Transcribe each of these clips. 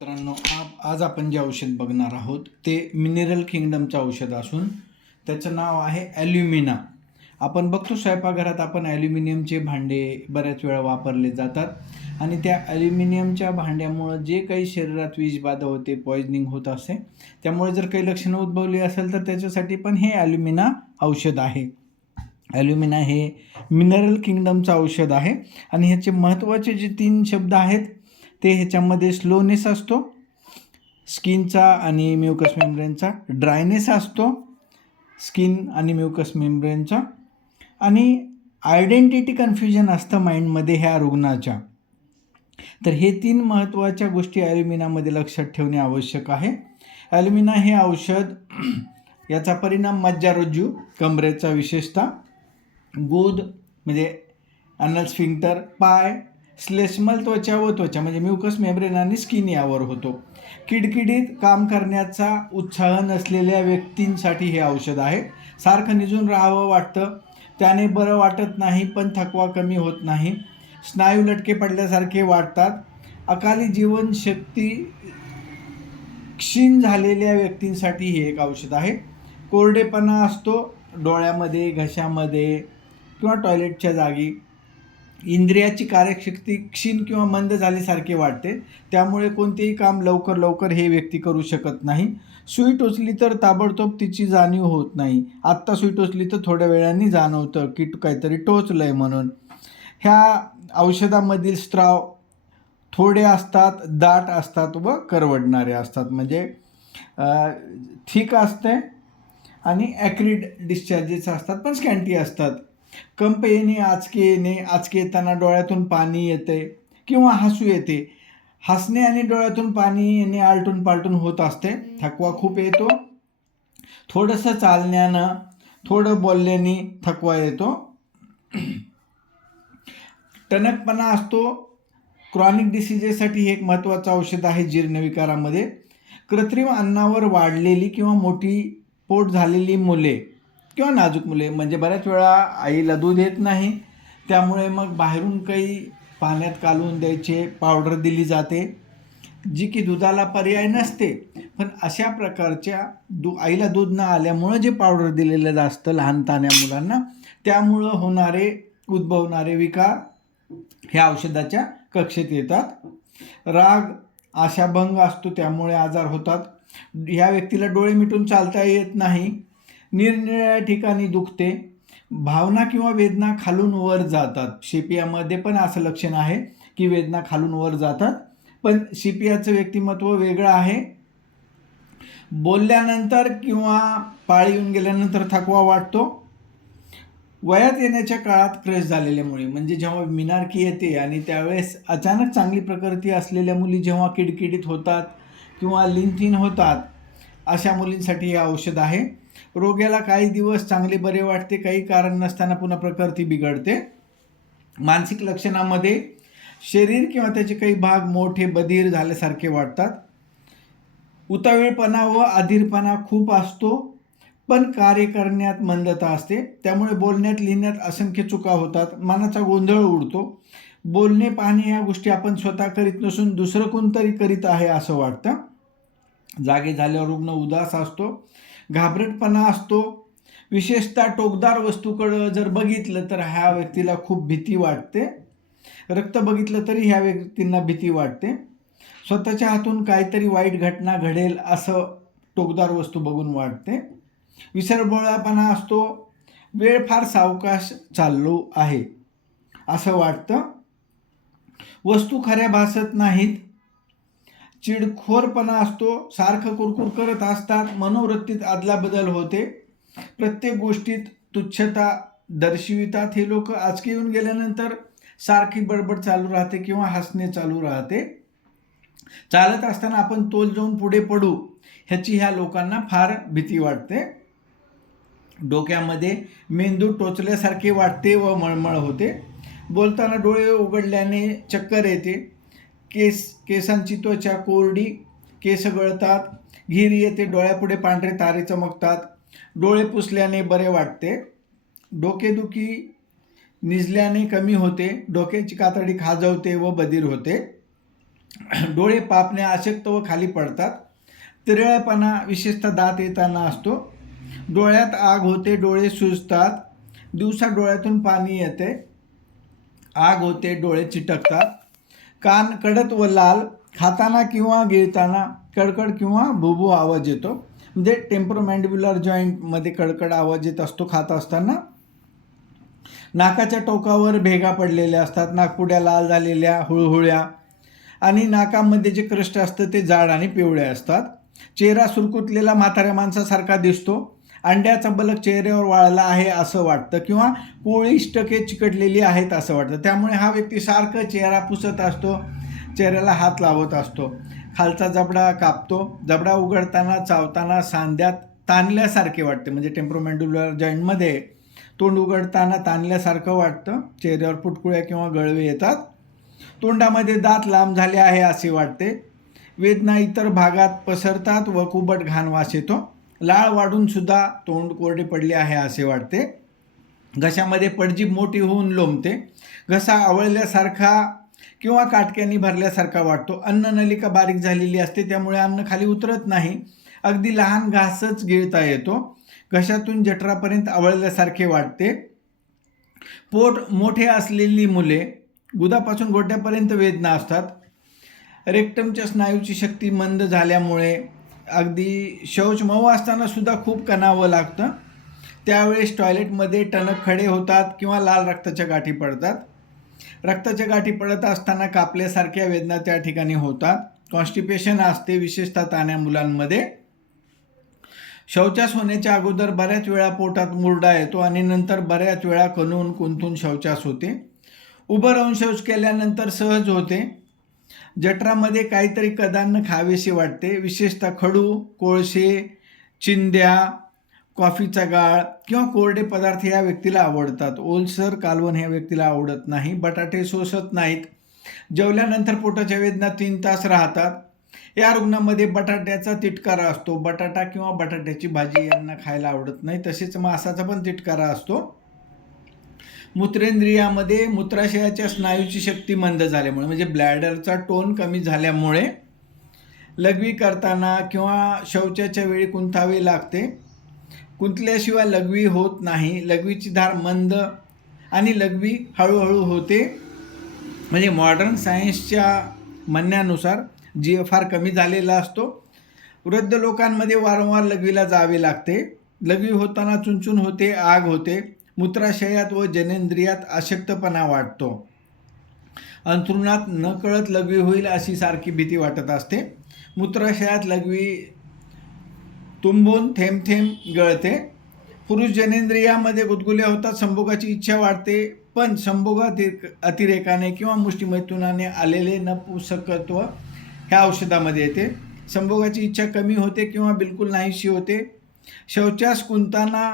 मित्रांनो, आज आपण जे औषध बघणार आहोत ते मिनरल किंगडमचं औषध असून त्याचं नाव आहे ॲल्युमिना. आपण बघतो स्वयंपाकघरात आपण ॲल्युमिनियमचे भांडे बऱ्याच वेळा वापरले जातात आणि त्या ॲल्युमिनियमच्या भांड्यामुळं जे काही शरीरात विषबाधा होते, पॉइझनिंग होत असते. त्यामुळे जर काही लक्षणं उद्भवली असेल तर त्याच्यासाठी पण हे ॲल्युमिना औषध आहे. ॲल्युमिना हे मिनरल किंगडमचं औषध आहे आणि ह्याचे महत्त्वाचे जे 3 शब्द आहेत ते ह्याच्यामध्ये स्लोनेस असतो स्किनचा आणि म्युकस मेम्ब्रेनचा, ड्रायनेस असतो स्किन आणि म्युकस मेम्ब्रेनचा आणि आयडेंटिटी कन्फ्युजन असतं माइंडमध्ये ह्या रुग्णाच्या. तर हे 3 महत्त्वाच्या गोष्टी ॲल्युमिनामध्ये लक्षात ठेवणे आवश्यक आहे. ॲल्युमिना हे औषध याचा परिणाम मज्जारोज्जू, कमरेचा विशेषतः, गुद म्हणजे अनल स्फिंक्टर, पाय, श्लेष्मल त्वचा व त्वचा म्हणजे म्युकस मेम्ब्रेन आणि स्किन यावर होतो. किडकिडीत काम करण्याचा उत्साह नसलेल्या व्यक्तींसाठी हे औषध आहे. सारखं निजून राहावं वाटतं, त्याने बरं वाटत नाही पण थकवा कमी होत नाही, स्नायू लटके पडल्यासारखे वाटतात, अकाली जीवनशक्ती क्षीण झालेल्या व्यक्तींसाठी हे एक औषध आहे. कोरडेपणा असतो डोळ्यामध्ये, घशामध्ये किंवा टॉयलेटच्या जागी, इंद्रियाची कार्यशक्ती क्षीण किंवा मंद झाल्यासारखे वाटते, त्यामुळे कोणतेही काम लवकर हे व्यक्ती करू शकत नाही. सुई टोचली तर ताबडतोब तिची जाणीव होत नाही, आत्ता सुई टोचली तर थोड्या वेळाने जाणवतं की काहीतरी टोचलं आहे म्हणून. ह्या औषधामधील स्त्राव थोडे असतात, दाट असतात व करवडणारे असतात, म्हणजे थिक असते आणि ॲक्रिड डिस्चार्जेस असतात पण स्कॅन्टी असतात. कंप येणे, आचके येणे, आचके येताना डोळ्यातून पाणी येते किंवा हसू येते, हसणे आणि डोळ्यातून पाणी येणे आलटून पालटून होत असते, थकवा खूप येतो, थोडंसं चालण्यानं, थोडं बोलल्याने थकवा येतो, टणकपणा असतो. क्रॉनिक डिसिजेससाठी हे एक महत्त्वाचं औषध आहे जीर्णविकारामध्ये. कृत्रिम अन्नावर वाढलेली किंवा मोठी पोट झालेली मुले किंवा नाजूक मुले, म्हणजे बऱ्याच वेळा आईला दूध येत नाही, त्यामुळे मग बाहेरून काही पाण्यात कालवून द्यायचे पावडर दिली जाते जी की दुधाला पर्याय नसते. पण अशा प्रकारच्या आईला दूध न आल्यामुळं जे पावडर दिलेलं असतं लहानतान्या मुलांना, त्यामुळं उद्भवणारे विकार ह्या औषधाच्या कक्षेत येतात. राग, आशाभंग असतो त्यामुळे आजार होतात. ह्या व्यक्तीला डोळे मिटून चालता येत नाही, निरनिराळ्या ठिकाणी दुखते, भावना किंवा वेदना खालून वर जातात. शिपियामध्ये पण असं लक्षण आहे की वेदना खालून वर जातात, पण शिपियाचं व्यक्तिमत्व वेगळं आहे. बोलल्यानंतर किंवा पाळी येऊन गेल्यानंतर थकवा वाटतो. वयात येण्याच्या काळात क्रश झालेल्यामुळे, म्हणजे जेव्हा मिनारकी येते आणि त्यावेळेस अचानक चांगली प्रकृती असलेल्या मुली जेव्हा किडकिडीत होतात किंवा लीनथीन होतात, अशा मुलींसाठी हे औषध आहे. रोग्याला काही दिवस चांगले बरे वाटते, काही कारण नसताना पुन्हा प्रकृती बिघडते. मानसिक लक्षणामध्ये शरीर किंवा त्याचे काही भाग मोठे बधीर झाल्यासारखे वाटतात, उतावीळपणा व अधीरपणा खूप असतो, पण कार्य करण्यात मंदता असते, त्यामुळे बोलण्यात लिहिण्यात असंख्य चुका होतात, मनाचा गोंधळ उडतो, बोलणे पाहणे या गोष्टी आपण स्वतः करीत नसून दुसरं कोणतरी करीत आहे असं वाटतं, जागे झाल्यावर रुग्ण उदास असतो, घाबरटपणा असतो, विशेषतः टोकदार वस्तूकडं जर बघितलं तर ह्या व्यक्तीला खूप भीती वाटते, रक्त बघितलं तरी ह्या व्यक्तींना भीती वाटते, स्वतःच्या हातून काहीतरी वाईट घटना घडेल असं टोकदार वस्तू बघून वाटते, विसरबोळापणा असतो, वेळ फार सावकाश चाललो आहे असं वाटतं, वस्तू खऱ्या भासत नाहीत, चिडखोरपणा असतो, सारखं कुरकुर करत असतात, मनोवृत्तीत अदलाबदल होते, प्रत्येक गोष्टीत तुच्छता दर्शवितात. हे लोक आजके येऊन गेल्यानंतर सारखी बडबड चालू राहते किंवा हसणे चालू राहते, चालत असताना आपण तोल जाऊन पुढे पडू ह्याची ह्या लोकांना फार भीती वाटते, डोक्यामध्ये मेंदू टोचल्यासारखे वाटते व मळमळ होते, बोलताना डोळे उघडल्याने चक्कर येते, केसांची त्वचा कोरडी, केस गळतात, घीर येते, डोळ्यापुढे पांढरे तारे चमकतात, डोळे पुसल्याने बरे वाटते, डोकेदुखी निजल्याने कमी होते, डोक्याची कातडी खाजवते व बधीर होते, डोळे पापणे, अशक्त व खाली पडतात. तिरळेपणा विशेषतः दात येताना असतो. डोळ्यात आग होते, डोळे सुजतात, दिवसा डोळ्यातून पाणी येते, आग होते, डोळे चिटकतात. कान कडक व लाल, खाताना किंवा गिळताना कडकड किंवा भुभू आवाज येतो. म्हणजे टेम्पोरोमॅन्डिब्युलर जॉईंटमध्ये कडकड आवाज येत असतो खात असताना. नाकाच्या टोकावर भेगा पडलेल्या असतात, नाकपुड्या लाल झालेल्या, हुळहुळ्या, आणि नाकामध्ये जे क्रस्ट असतं ते जाड आणि पिवळे असतात. चेहरा सुरकुतलेला म्हाताऱ्या माणसासारखा दिसतो. अंड्याचा बलक चेहऱ्यावर वाळला आहे असं वाटतं, किंवा पोळीष्टके चिकटलेली आहेत असं वाटतं. त्यामुळे हा व्यक्ती सारखं चेहरा पुसत असतो, चेहऱ्याला हात लावत असतो. खालचा जबडा कापतो. जबडा उघडताना चावताना सांध्यात ताणल्यासारखे वाटते. म्हणजे टेम्पोरोमॅन्डिब्युलर जॉईंटमध्ये तोंड उघडताना ताणल्यासारखं वाटतं. चेहऱ्यावर पुटकुळ्या किंवा गळवे येतात. तोंडामध्ये दात लांब झाले आहे असे वाटते. वेदना इतर भागात पसरतात व कुबट घाण वास येतो. लाळ वाढून सुद्धा तोंड कोरडे पडले आहे असे वाटते. घशामध्ये पडजीप मोठी होऊन लोंबते. घसा आवळल्यासारखा किंवा काटक्याने भरल्यासारखा वाटतो. अन्ननलिका बारीक झालेली असते, त्यामुळे अन्न खाली उतरत नाही. अगदी लहान घासच गिळता येतो. घशातून जठरापर्यंत आवळल्यासारखे वाटते. पोट मोठे असलेली मुले, गुदापासून गोड्यापर्यंत वेदना असतात. रेक्टमच्या स्नायूची शक्ती मंद झाल्यामुळे अगदी शौच मऊ असताना सुद्धा खूप कणावं लागतं. त्यावेळेस टॉयलेटमध्ये टणक खडे होतात किंवा लाल रक्ताच्या गाठी पडतात. रक्ताच्या गाठी पडत असताना कापल्यासारख्या वेदना त्या ठिकाणी होतात. कॉन्स्टिपेशन असते, विशेषतः तान्ह्या मुलांमध्ये. शौचास होण्याच्या अगोदर बऱ्याच वेळा पोटात मुरडा येतो आणि नंतर बऱ्याच वेळा कणून कुंथून शौचास होते. उभं राहून शौच केल्यानंतर सहज होते. जठरामध्ये काहीतरी कदान्न खावेसे वाटते. विशेषतः खडू, कोळसे, चिंध्या, कॉफीचा गाळ किंवा कोरडे पदार्थ या व्यक्तीला आवडतात. ओलसर, कालवण ह्या व्यक्तीला आवडत नाही. बटाटे सोसत नाहीत. जेवल्यानंतर पोटाच्या वेदना 3 तास राहतात. या रुग्णामध्ये बटाट्याचा तिटकारा असतो. बटाटा किंवा बटाट्याची भाजी यांना खायला आवडत नाही. तसेच मांसाचा पण तिटकारा असतो. मूत्रेंद्रियामध्ये मूत्राशयाच्या स्नायूची शक्ती मंद झाल्यामुळे, म्हणजे ब्लॅडरचा टोन कमी झाल्यामुळे लघवी करताना किंवा शौचाच्या वेळी कुंथावे लागते. कुंतल्याशिवाय लघवी होत नाही. लघवीची धार मंद आणि लघवी हळूहळू होते. म्हणजे मॉडर्न सायन्सच्या म्हणण्यानुसार GFR कमी झालेला असतो. वृद्ध लोकांमध्ये वारंवार लघवीला जावे लागते. लघवी होताना चुणचुण होते, आग होते. मूत्राशयात व जनेंद्रियात अशक्तपणा वाटतो. अंथरुणात नकळत लघवी होईल अशी सारखी भीती वाटत असते. मूत्राशयात लघवी तुंबून थेंब थेंब गळते. पुरुष जनेंद्रियामध्ये गुदगुल्या होतात. संभोगाची इच्छा वाढते, पण संभोग अतिरेकाने किंवा मुष्टिमैथुनाने आलेले नपुंसकत्व ह्या औषधामध्ये येते. संभोगाची इच्छा कमी होते किंवा बिलकुल नाहीशी होते. शौचास कुंताना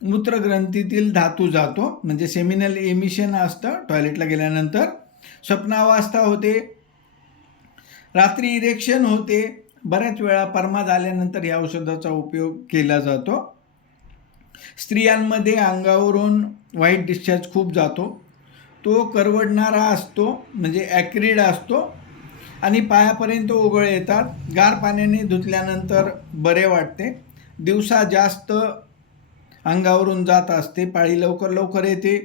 मूत्रग्रंथीतील धातू जातो, म्हणजे सेमिनल एमिशन असतं टॉयलेटला गेल्यानंतर. स्वप्नावस्था होते. रात्री इरेक्शन होते. बऱ्याच वेळा परमा झाल्यानंतर या औषधाचा उपयोग केला जातो. स्त्रियांमध्ये अंगावरून व्हाईट डिस्चार्ज खूप जातो. तो करवडणारा असतो, म्हणजे ॲक्रिड असतो, आणि पायापर्यंत ओघळ येतात. गार पाण्याने धुतल्यानंतर बरे वाटते. दिवसा जास्त अंगावरून जात असते. पाळी लवकर लवकर येते.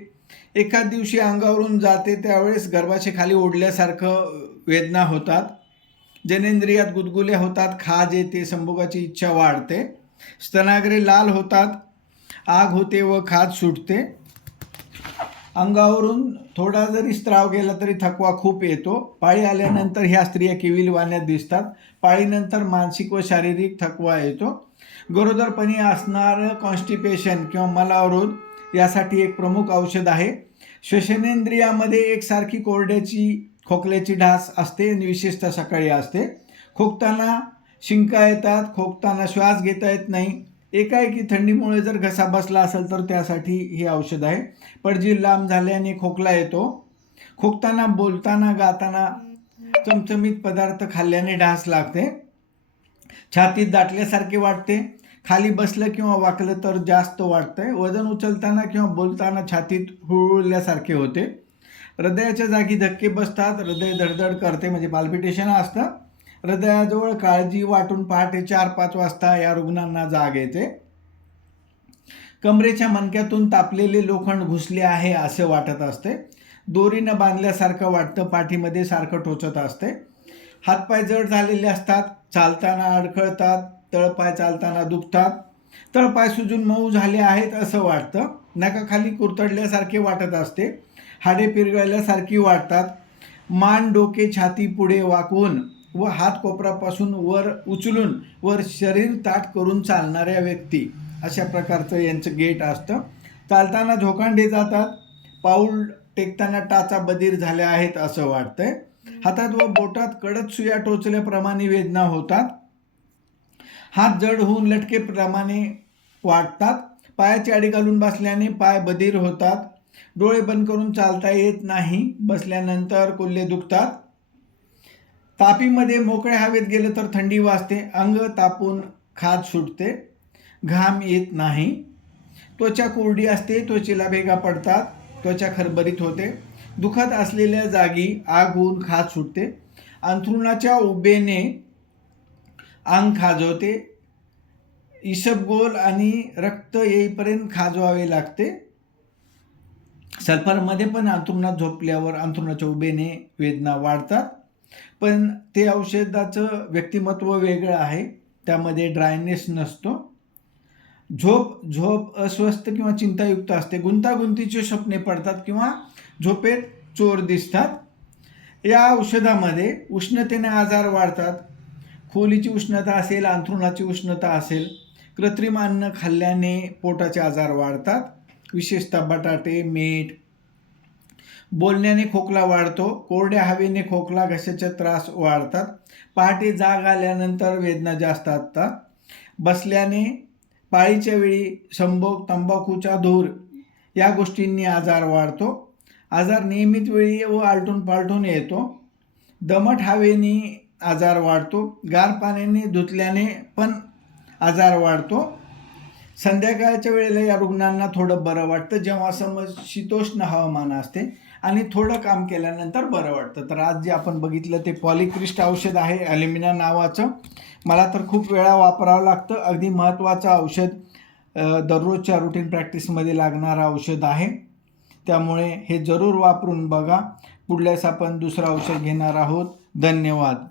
एखाद दिवशी अंगावरून जाते त्यावेळेस गर्भाशयाखाली ओढल्यासारखं वेदना होतात. जनेंद्रियात गुदगुल्या होतात, खाज येते, संभोगाची इच्छा वाढते. स्तनाग्रे लाल होतात, आग होते व खाज सुटते. अंगावरून थोडा जरी स्त्राव गेला तरी थकवा खूप येतो. पाळी आल्यानंतर ह्या स्त्रिया किविलवाण्यात दिसतात. पाळीनंतर मानसिक व शारीरिक थकवा येतो. गरोदरपणी असणारं कॉन्स्टिपेशन किंवा मलावरोध यासाठी एक प्रमुख औषध आहे. श्वसनेंद्रियामध्ये एकसारखी कोरड्याची खोकल्याची ढास असते आणि विशेषतः सकाळी असते. खोकताना शिंका येतात, खोकताना श्वास घेता येत नाही. एकाएकी थंडीमुळे जर घसा बसला असेल तर त्यासाठी हे औषध आहे. पडजीव लांब झाल्याने खोकला येतो. खोकताना, बोलताना, गाताना चमचमीत पदार्थ खाल्ल्याने ढास लागते. छातीत दाटल्यासारखे वाटते. खाली बसलं किंवा वाकलं तर जास्त वाटतंय. वजन उचलताना किंवा बोलताना छातीत हुळहुळल्यासारखे होते. हृदयाच्या जागी धक्के बसतात, हृदय धडधड करते म्हणजे पाल्पिटेशन असतं. हृदयाजवळ काळजी वाटून पहाटे 4-5 वाजता या रुग्णांना जाग येते. कमरेच्या मणक्यातून तापलेले लोखंड घुसले आहे असे वाटत असते. दोरीनं बांधल्यासारखं वाटतं, पाठीमध्ये सारखं टोचत असते. हातपाय जड झालेले असतात, चालताना अडखळतात, तळपाय चालताना दुखतात, तळपाय सुजून मऊ झाले आहेत असं वाटतं. नखाखाली कुरतडल्यासारखे वाटत असते, हाडे पिरगळल्यासारखी वाटतात. मान, डोके, छाती पुढे वाकवून व हात कोपरापासून वर उचलून वर शरीर ताठ करून चालणाऱ्या व्यक्ती, अशा प्रकारचं यांचं गेट असतं. चालताना झोकांडे जातात, पाऊल टेकताना टाचा बधीर झाल्या आहेत असं वाटतंय. हातात व बोटात कडक सुया टोचल्याप्रमाणे वेदना होतात. हात जड होऊन लटकेप्रमाणे वाटतात. पायाची आडी घालून बसल्याने पाय बधीर होतात. डोळे बंद करून चालता येत नाही. बसल्यानंतर कोल्हे दुखतात. तापीमध्ये मोकळ्या हवेत गेलं तर थंडी वाजते. अंग तापून खाज सुटते. घाम येत नाही. त्वचा कोरडी असते. त्वचेला भेगा पडतात. त्वचा खरबरीत होते. दुखत असलेल्या जागी आग होऊन खाज सुटते. अंथरुणाच्या उभेने अंग खाजवते. इसबगोल आणि रक्त येईपर्यंत खाजवावे लागते. सल्फरमध्ये पण अंथरुणात झोपल्यावर अंथरुणाच्या उभेने वेदना वाढतात. पण ते औषधाचं व्यक्तिमत्व वेगळं आहे. त्यामध्ये ड्रायनेस नसतो. झोप अस्वस्थ किंवा चिंतायुक्त असते. गुंतागुंतीची स्वप्ने पडतात किंवा झोपेत चोर दिसतात. या औषधामध्ये उष्णतेने आजार वाढतात. खोलीची उष्णता असेल, अंथरुणाची उष्णता असेल, कृत्रिम अन्न खाल्ल्याने पोटाचे आजार वाढतात, विशेषतः बटाटे, मीठ. बोलण्याने खोकला वाढतो. कोरड्या हवेने खोकला, घशाचे त्रास वाढतात. पहाटे जाग आल्यानंतर वेदना जास्त असतात. बसल्याने, पाळीच्या वेळी संभोग, तंबाखूचा धूर या गोष्टींनी आजार वाढतो. आजार नियमित वेळी व आलटून पालटून येतो. दमट हवेने आजार वाढतो. गार पाण्याने धुतल्याने पण आजार वाढतो. संध्याकाळच्या वेळेला या रुग्णांना थोडं बरं वाटतं, जेव्हा समशीतोष्ण हवामान असते आणि थोडं काम केल्यानंतर बरं वाटतं. तर आज जे आपण बघितलं ते पॉलिक्रिस्ट औषध आहे, ॲल्युमिना नावाचं. मला तर खूप वेळा वापरावं लागतं. अगदी महत्त्वाचं औषध, दररोजच्या रुटीन प्रॅक्टिसमध्ये लागणारं औषध आहे. त्यामुळे हे जरूर वापरून बघा. पुढल्यास आपण दुसरं औषध घेणार आहोत. धन्यवाद.